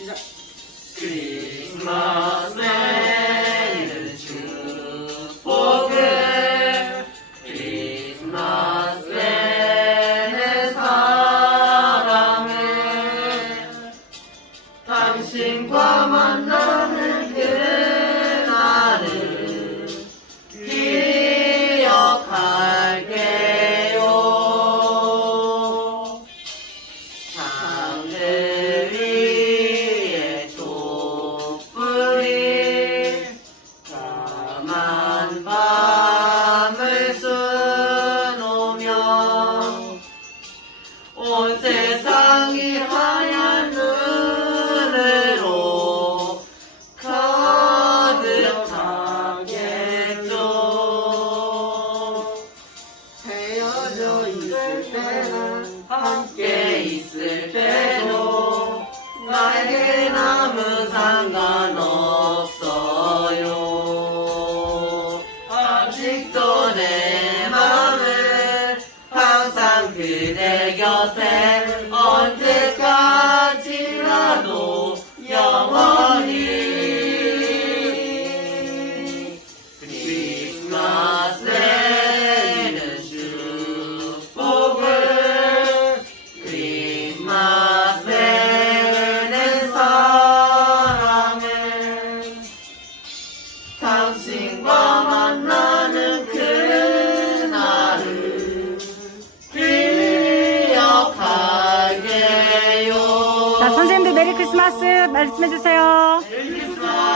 시작. 크리스마스에는 축복을, 크리스마스에는 사랑을, 당신과 만나는 그날을 기억할게요. 하늘 위에 촛불이 까만 밤을 수놓으며 온 세상이 하얀 눈으로 가득하겠죠. 헤어져 있을 때나 함께 있을 때도 나에겐 아무 상관없어요. 아직도 내 맘은 항상 그대 곁에 언제까지라도 영원히. 크리스마스에는 축복을, 크리스마스에는 사랑을, 당신과 만나는 그날을 기억할게요. 자, 선생님들 메리 크리스마스 말씀해 주세요. 메리 크리스마스.